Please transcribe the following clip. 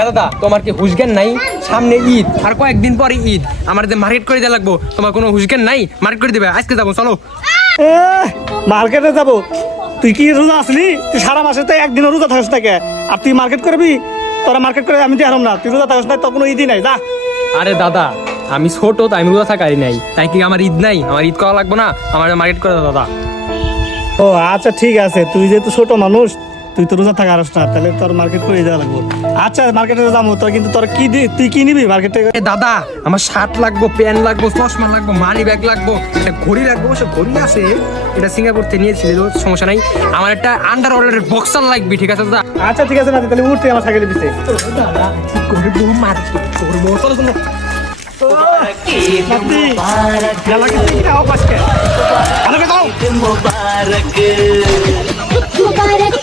দাদা তোমার কি হুঁশজ্ঞান নাই? সামনে ঈদ আর কয়েকদিন পরে ঈদ, আমার যে মার্কেট করে দেওয়া লাগবো, তোমার কোনো হুঁশজ্ঞান নাই? মার্কেট করে দেবে, আজকে যাবো চলো। মার্কেটে যাবো? তুই কি রোজা আসলি? তুই সারা মাসে তো একদিনও রোজা থাকিস না কে? আর তুই মার্কেট করবি? তোরা মার্কেট করে আমি দেখালাম না, তুই রোজা থাকিস না, তো কোনো ঈদই নাই, যা। আরে দাদা আমি ছোট, তাই আমি রোজা থাকাই নাই, তাই কি আমার ঈদ নাই? আমার ঈদ করা লাগবো না? আমার মার্কেট করে দাও দাদা। ও আচ্ছা ঠিক আছে, তুই যেহেতু ছোট মানুষ, তুই তো রোজা থাকা আরস না, তাহলে তোর মার্কেট করে দেওয়া লাগবো। আচ্ছা মার্কেটে যাবো, তোর কিন্তু তোর কি তুই কি নিবি মার্কেটে? এ দাদা আমার শার্ট লাগবো, প্যান্ট লাগবো, চশমা লাগবো, মানি ব্যাগ লাগবো, একটা ঘড়ি লাগবো। সে ঘড়ি আছে, এটা সিঙ্গাপুর থেকে নিয়েছিল, সমস্যা নাই। আমার একটা আন্ডার ওয়ার্ল্ডের বক্সার লাগবে, ঠিক আছে দাদা? আচ্ছা ঠিক আছে না, তাহলে উঠতে আমার সাইকেলে দিতে। চলো চলো। मुबारक